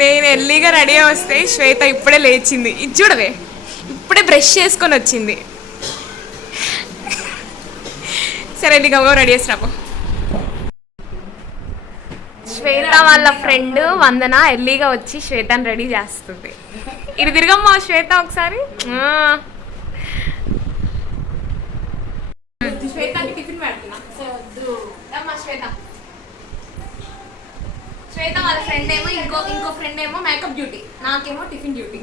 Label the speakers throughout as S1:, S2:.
S1: నేను ఎల్లీగా రెడీ వస్తే శ్వేత ఇప్పుడే లేచింది. ఇది చూడవే. ఇప్పుడే బ్రష్ చేసుకొని వచ్చింది. సరే ఎర్లీగా రెడీ చేసినాము శ్వేత వాళ్ళ ఫ్రెండ్ వందన ఎర్లీగా వచ్చి శ్వేతని రెడీ చేస్తుంది. ఇది తిరగమ్మా శ్వేత ఒకసారి. అమ్మా శ్వేత. శ్వేత వాళ్ళ ఫ్రెండ్ ఏమో ఇంకో ఇంకో ఫ్రెండ్ ఏమో మేకప్ డ్యూటీ నాకేమో టిఫిన్ డ్యూటీ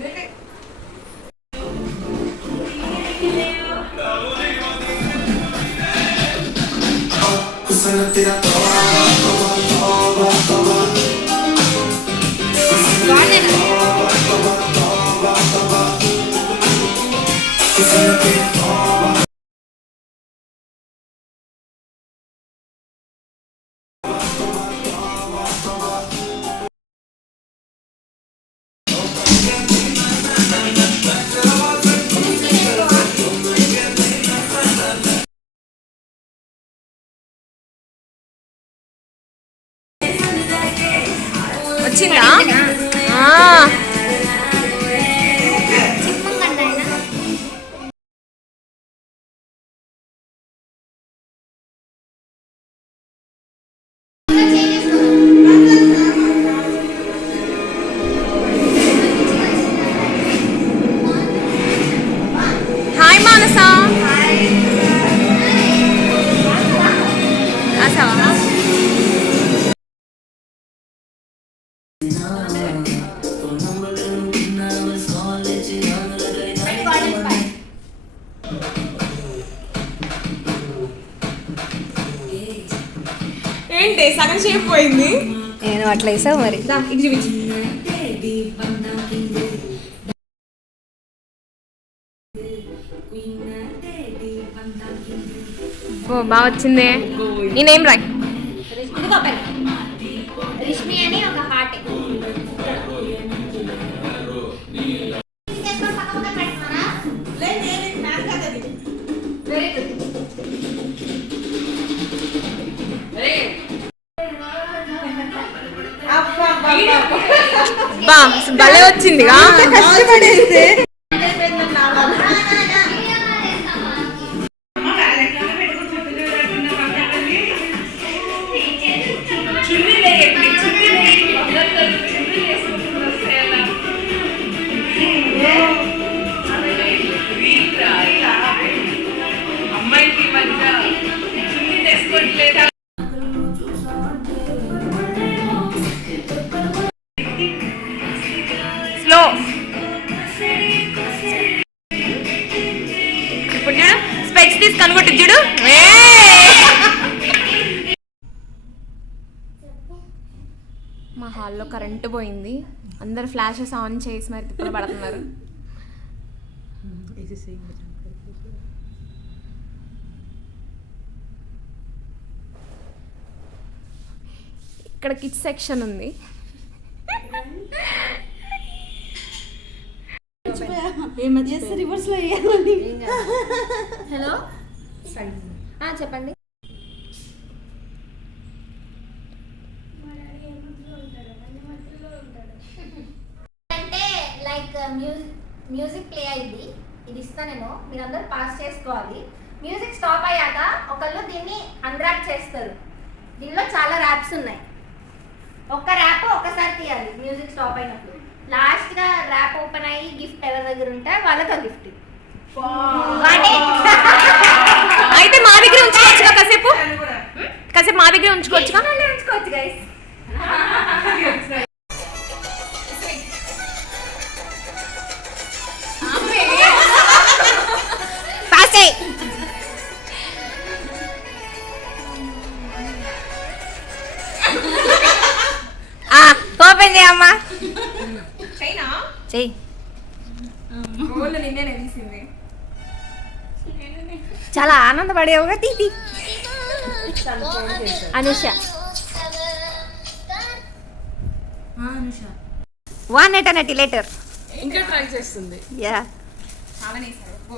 S1: వచ్చిందా ఆ. హాయ్ సగం షేప్ పోయింది
S2: నేను అట్లా వేసావు మరి.
S1: దా, ఇటు చూపించు. ఓ బాగా వచ్చింది. నేనేం రాయ్? బా భలే వచ్చిందిగా. కనుగొట్టు చూడు. మా హాల్లో కరెంటు పోయింది. అందరు ఫ్లాషెస్ ఆన్ చేసి మరి తిప్పలు పడుతున్నారు. ఇక్కడ కిడ్స్ సెక్షన్ ఉంది.
S2: హలో చెప్పండి. అంటే లైక్ మ్యూజిక్ మ్యూజిక్ ప్లే అయింది. ఇది ఇస్తా నేను. మీరందరూ పాస్ చేసుకోవాలి. మ్యూజిక్ స్టాప్ అయ్యాక ఒకళ్ళు దీన్ని అన్రాప్ చేస్తారు. దీనిలో చాలా ర్యాప్స్ ఉన్నాయి. ఒక్క ర్యాప్ ఒకసారి తీయాలి మ్యూజిక్ స్టాప్ అయినప్పుడు. లాస్ట్గా ర్యాప్ ఓపెన్ అయ్యి గిఫ్ట్ ఎవరి దగ్గర ఉంటే వాళ్ళకి గిఫ్ట్
S1: అయితే మా దగ్గర ఉంచుకోవచ్చుగా కాసేపు? కాసేపు మా దగ్గర ఉంచుకోవచ్చుగా?
S2: ఉంచుకోవచ్చు గైస్ ఓపెన్ చేయమ్మా చెయ్యి.
S1: నిన్నే తీసింది.
S2: చాలా ఆనందపడేవుగా తీతి అనుష. వన్ ఎట్ అనటి లెటర్
S3: ఇంకా ట్రై చేస్తుంది.
S2: యా
S1: చాలా నేసారు ఓ.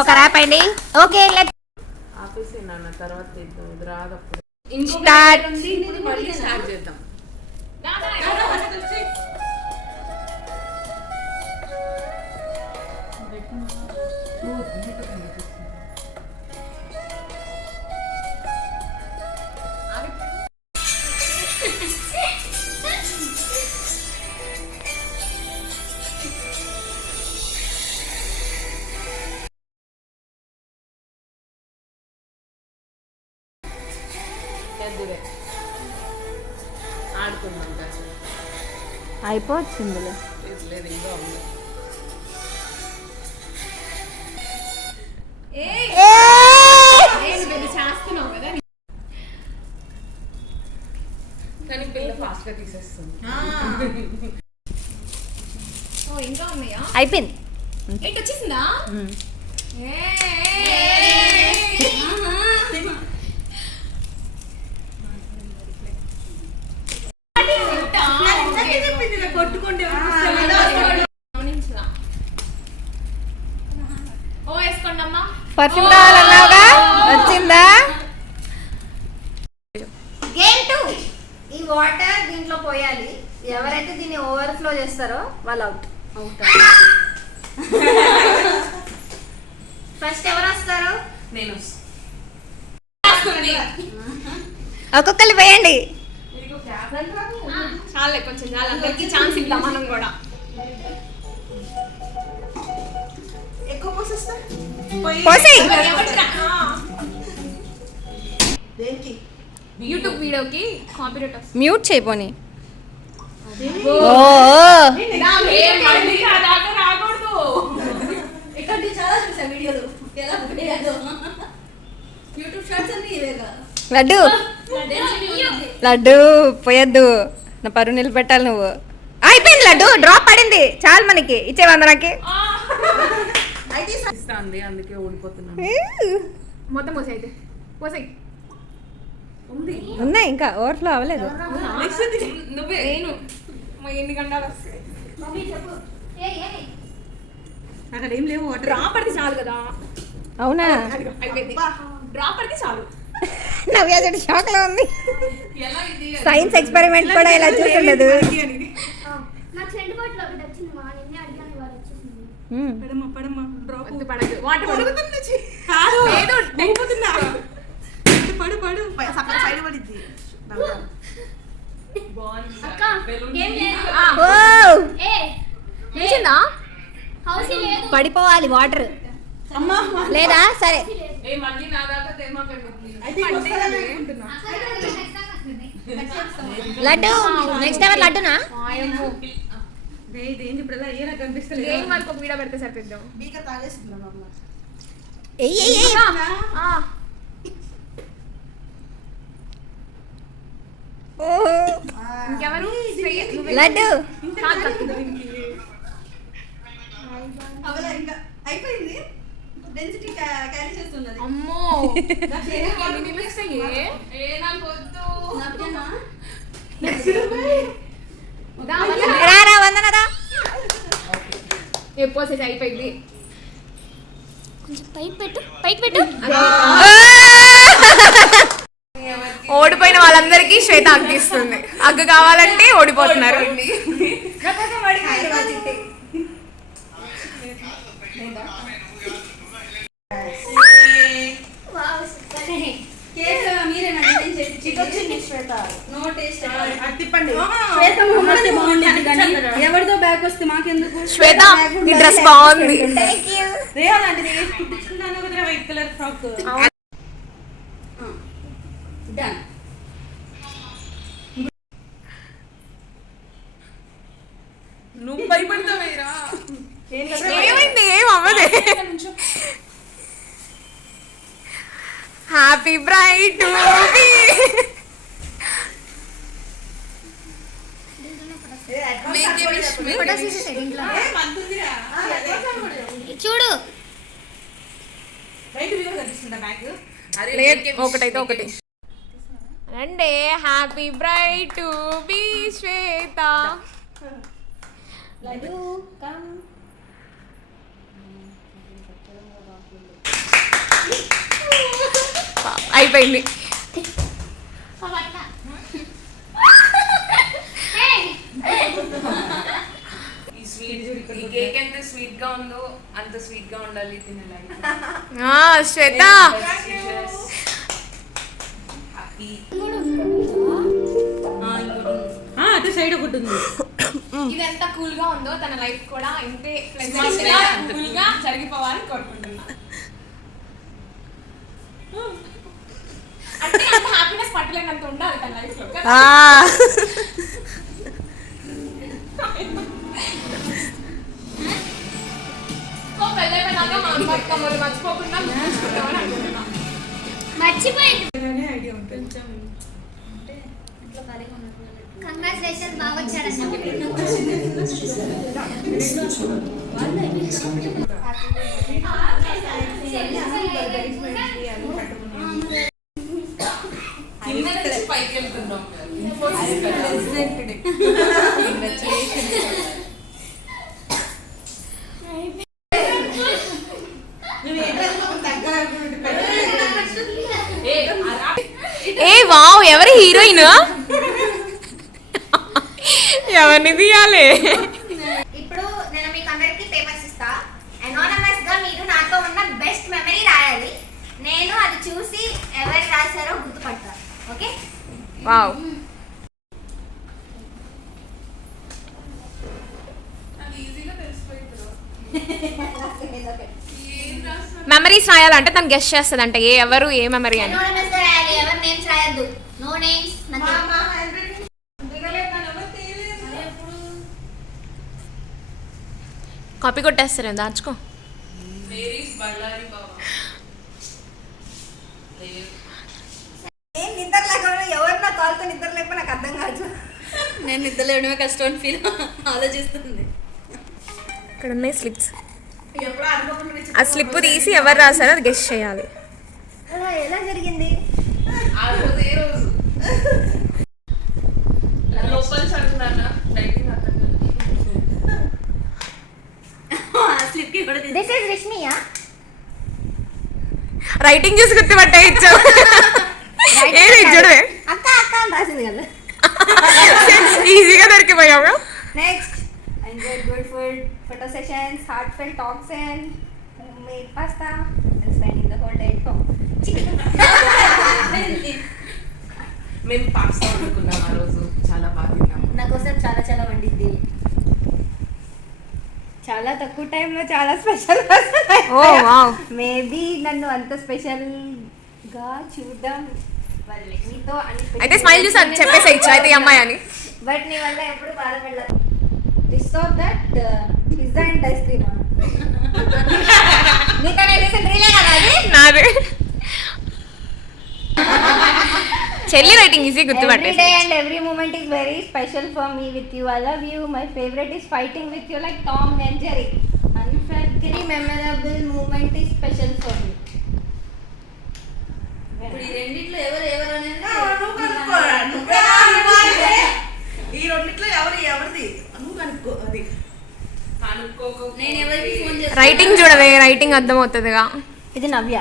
S2: ఒక ర్యాప్ అండి ఓకే లెట్
S3: ఆపేసి నాన్న తర్వాత తీద్దాం ఇది రాదప్పుడు. ఇప్పుడు మళ్ళీ స్టార్ట్ చేద్దాం. పెద్దదే ఆడుకుందాం. కాసేపు
S1: అయిపోవచ్చిందిలే
S2: అయిపోయింది. పర్ఫ్యూమ్ కావాలన్నావుగా? వచ్చిందా? గేమ్ టూ ఈ వాటర్ దీంట్లో పోయాలి. ఎవరైతే దీన్ని ఓవర్ఫ్లో చేస్తారో వాళ్ళు అవుట్ ఫస్ట్ ఎవరు వస్తారు?
S3: నేను
S2: ఒక్కొక్కరు వేయండి.
S1: చాలే కొంచెం చాలు. అందరికి ఛాన్స్ ఇద్దాం మనం కూడా.
S4: ఎక్కువ పోసేస్తా?
S2: పోసి
S4: దేనికి?
S1: యూట్యూబ్ వీడియోకి కాపీరైట్
S2: మ్యూట్ చేయపోని లడ్డు. లడ్డు పోయొద్దు. నా పరువు నిలబెట్టాలి నువ్వు. అయిపోయింది లడ్డు. డ్రాప్ పడింది. చాలు మనకి. ఇచ్చే వందనకి
S4: అయితే
S3: ఇస్తాంది అందుకే ఓడిపోతున్నాను
S1: మొత్తం అయితే
S2: ఉన్నాయి ఇంకా. ఓవర్ఫ్లో అవ్వలేదు.
S3: నువ్వే.
S1: నేను. మా ఎన్ని గంటలు వస్తాయి?
S4: అక్కడ ఏం లేవు వాటర్.
S1: డ్రాప్ పడితే చాలు కదా.
S2: అవునా?
S1: అదిగో, అయిపోయింది. డ్రాప్ పడితే చాలు.
S2: నవ్య చెడు షాక్లో ఉంది.
S3: ఎలా ఇది?
S2: సైన్స్ ఎక్స్పెరిమెంట్ కూడా ఇలా చూస్తుండదు.
S4: పడమ్మా పడమ్మా. డ్రాప్.
S1: పడదు. వాటర్
S4: కాదు దిగిపోతున్నా పడు పడు సగం సైడ్ పడిద్ది
S5: అక్క ఏం లేదు
S2: ఓ
S5: ఏ
S1: లేచిందా
S5: హౌస్ లేదు
S2: పడిపోవాలి వాటర్.
S4: అమ్మా
S2: లేదా? సరే.
S3: ఏ మళ్ళీ నా దాకా తెమ్మకండి please.
S4: అయితే వస్తారని అనుకుంటున్నా
S2: లడ్డు నెక్స్ట్ ఎవరు లడ్డునా
S4: రే, ఇదేంటి ఇప్పుడు ఎలా ఏ నాకు కనిపిస్తలేదు
S1: గేమ్ వరకు ఒక వీడియో పెడితే సరిపోద్దాం
S4: బీకర్ తాగేస్తుందా అమ్మ
S2: ఎయ్ ఎయ్ ఎయ్
S1: ఆ,
S2: ఓ
S1: ఇంకెవరు శ్రేయ, నువ్వే.
S2: లడ్డు
S1: కాదు, కాదు.
S4: అవలా ఇంకా అయిపోయింది డెన్సిటీ క్యారీ చేస్తున్నది
S1: అమ్మో అయిపోయింది.
S5: కొంచెం పైకి పెట్టు పైకి పెట్టు.
S1: ఓడిపోయిన వాళ్ళందరికీ శ్వేత అగ్గిస్తుంది. అగ్గు కావాలంటే ఓడిపోతున్నారు.
S4: ఎవరిదో బ్యాగ్ వస్తే మాకెందుకు?
S1: శ్వేత నీ డ్రెస్ బాగుంది.
S4: అలాంటిది కుట్టించుకున్నాను కలర్ ఫ్రాక్ డన్
S3: నువ్వు భయపడతావేరా
S1: ఏమైంది ఏం అవ్వదే హ్యాపీ బ్రైట్
S5: చూడు
S4: రైట్ వ్యూ కనిపిస్తుందా బ్యాగ్
S1: లేదు ఒకటైతే ఒకటి. రండే happy bright be Shweta.
S2: Laddu come.
S1: అయిపోయింది.
S3: స్వీట్ ఈ కేక్ ఎంత స్వీట్గా ఉందో అంత స్వీట్గా ఉండాలి తినే లైఫ్
S1: ఆ, శ్వేత!
S3: హ్యాపీ
S4: అటు సైడ్ ఒకటి ఉంది.
S1: ఇది ఎంత కూల్గా ఉందో తన లైఫ్ కూడా ఇంతే కూల్గా జరిగిపోవాలని కోరుకుంటున్నా. అంటే అంత హ్యాపీనెస్ పట్టలేనంత ఉండాలి తన లైఫ్లో. పెళ్ళైపోయినాక మా అమ్మ కమ్మలు మర్చిపోకుండా చూసుకుంటామని అనుకుంటున్నా
S5: మర్చిపోయింది
S3: ఐడియా ఉంటుంది
S5: కంగ్రాచులేషన్ బాగా
S3: నుంచి పైకి వెళ్తున్నాం ఏ అలా
S1: ఏ వావ్ ఎవరి హీరోయిన్ ఎవరిని తీయాలి.
S2: ఇప్పుడు నేను మీకు అందరికి పేపర్స్ ఇస్తా. అనానమస్గా మీరు నాతో ఉన్న బెస్ట్ మెమరీ రాయాలి. నేను అది చూసి ఎవరు రాశారో గుర్తుపడతాను. Okay
S1: wow. మెమరీస్ రాయాలంటే తను గెస్ట్ చేస్తుంది అంటే ఏ ఎవరు ఏ మెమరీ అని.
S2: అనానమస్గా రాయాలి ఎవరు నేమ్స్ రాయొద్దు. నో నేమ్స్
S1: కాపీ కొట్టేస్తారు దాచుకో
S3: మేరీస్ బళ్ళారి బాబా లేదు
S2: ఏం నిద్ర లేకుండా ఎవరు నా కాల్తో నిద్ర లేకపోతే నాకు అర్థం కాదు.
S4: నేను నిద్ర లేవడమే కష్టం అని ఫీల్ ఆలోచిస్తుంది.
S1: ఇక్కడ ఉన్నాయి స్లిప్స్ ఆ స్లిప్ తీసి ఎవరు రాశారో అది గెస్ట్ చేయాలి.
S2: అలా ఎలా జరిగింది?
S3: లోపల రైటింగ్ అర్థం
S4: స్లిప్కి కూడా
S2: దిస్ ఇస్ రిష్మియా
S1: రైటింగ్ చూసి గుర్తుపట్టే ఇచ్చావు. ఏది? చూడవే.
S2: అక్క అక్క అని రాసింది కదా.
S1: ఈజీగా దొరికిపోయావు.
S2: Next good food, photo sessions, heartfelt talks, and made pasta, and spending the whole day at home.
S3: మేము పాస్తా వండుకున్నాం ఆ రోజు. చాలా బాగా తిన్నాము.
S2: నా కోసం చాలా చాలా వండిద్ది చాలా తక్కువ టైంలో చాలా స్పెషల్ మేబీ నన్ను అంత స్పెషల్గా చూడడం వల్ల. నీతో
S1: అయితే స్మైల్ చూసి చెప్పేసి ఇచ్చు అయితే అమ్మాయి అని.
S2: బట్ నీ వల్ల ఎప్పుడు బాధపడలేదు this of that pizza and ice cream నీతో నేను రీలే కదా అది?
S1: నాదే. చెల్లి రైటింగ్ ఈజీ
S2: Every
S1: గుర్తుపట్టేసి
S2: day and every moment is very special for me with you. I love you. My favorite is fighting with you like Tom and Jerry. Unforgettable, memorable moment is special for me.
S4: ఇప్పుడు ఈ రెండిట్లో ఎవరు ఎవరు అనేది
S3: ఈ రెండిట్లో ఎవరు ఎవరిది నువ్వు కనుక్కో అది కనుక్కోక
S4: నేను ఎవరికి ఫోన్ చేస్తాను
S1: రైటింగ్ చూడవే రైటింగ్ అర్థమవుతుందిగా
S2: ఇది నవ్య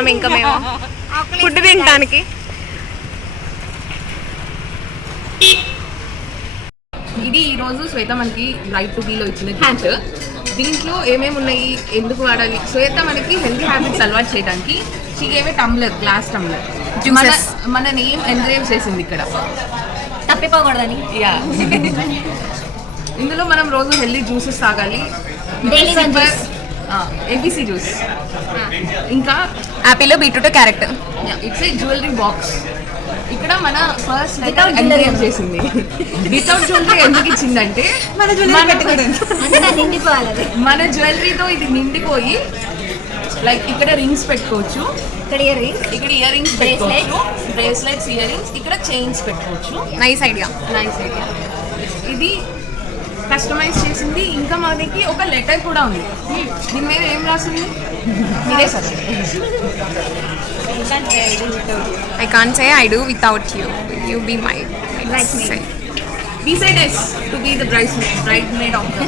S1: వచ్చాము ఇంకా మేము. ఫుడ్ తినడానికి.
S3: ఇది ఈ రోజు శ్వేత మనకి రైట్ టు బీలో ఇచ్చిన గిఫ్ట్. దీంట్లో ఏమేమి ఉన్నాయి? ఎందుకు వాడాలి? శ్వేత మనకి హెల్తీ హ్యాబిట్స్ అలవాటు చేయడానికి షీగేవే టంబ్లర్ గ్లాస్ టంబ్లర్. మన మన నేమ్ ఎంగ్రేవ్ చేసింది ఇక్కడ.
S2: తప్పిపోకూడదని.
S3: యా ఇందులో మనం రోజు హెల్దీ జ్యూసెస్ తాగాలి. ఏబీసీ జ్యూస్ ఇంకా
S1: apple beetroot carrot
S3: it's a jewellery box ఇక్కడ మన ఫస్ట్ ఎంకరేజ్. చేసింది వితౌట్ జ్యువెలరీ ఎందుకు ఇచ్చిందంటే
S4: మన జ్యువెలరీ
S3: మన జ్యువెలరీతో ఇది నిండిపోయి లైక్ ఇక్కడ రింగ్స్ పెట్టుకోవచ్చు.
S2: ఇక్కడ ఇయర్
S3: ఇక్కడ ఇయర్ రింగ్స్ పెట్టుకోవచ్చు. బ్రేస్లెట్స్ ఇయర్ రింగ్స్ ఇక్కడ చైన్స్ పెట్టుకోవచ్చు.
S1: నైస్ ఐడియా
S3: నైస్ ఐడియా ఇది కస్టమైజ్ చేసింది. ఇంకా మనకి ఒక లెటర్ కూడా ఉంది. దీని మీద ఏం రాసింది? మీరే sir
S1: I can say I do without you you be my
S3: decides to be the bride bride maid of the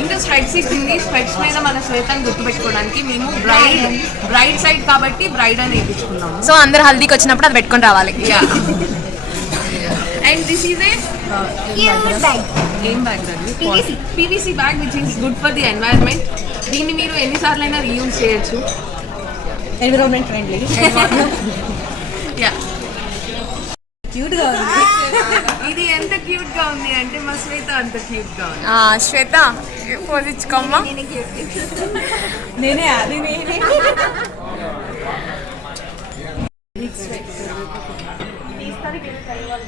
S3: ఇంకా స్ట్రైట్స్ ఇచ్చింది స్ట్రైట్స్ మీద మన శ్వేతను గుర్తుపెట్టుకోవడానికి మేము బ్రైడ్ బ్రైడ్ సైడ్ కాబట్టి బ్రైడ్ అని వేయించుకున్నాము.
S1: సో అందరు హల్దీకి వచ్చినప్పుడు అది పెట్టుకొని రావాలి.
S3: అండ్ దిస్ ఈజ్ ఏ ఏం బ్యాగ్ అండి. PVC bag which is good for the environment దీన్ని మీరు ఎన్నిసార్లు అయినా రీయూజ్ చేయొచ్చు.
S4: ఎన్విరాన్మెంట్ ఫ్రెండ్లీ
S3: యా
S4: క్యూట్గా ఉంది.
S3: ఇది ఎంత క్యూట్గా ఉంది అంటే మా శ్వేత అంత క్యూట్గా ఉంది.
S1: శ్వేత పోజిచ్చుకోమ్మా.
S4: నేనే అది నేనే. കഴിവാണ്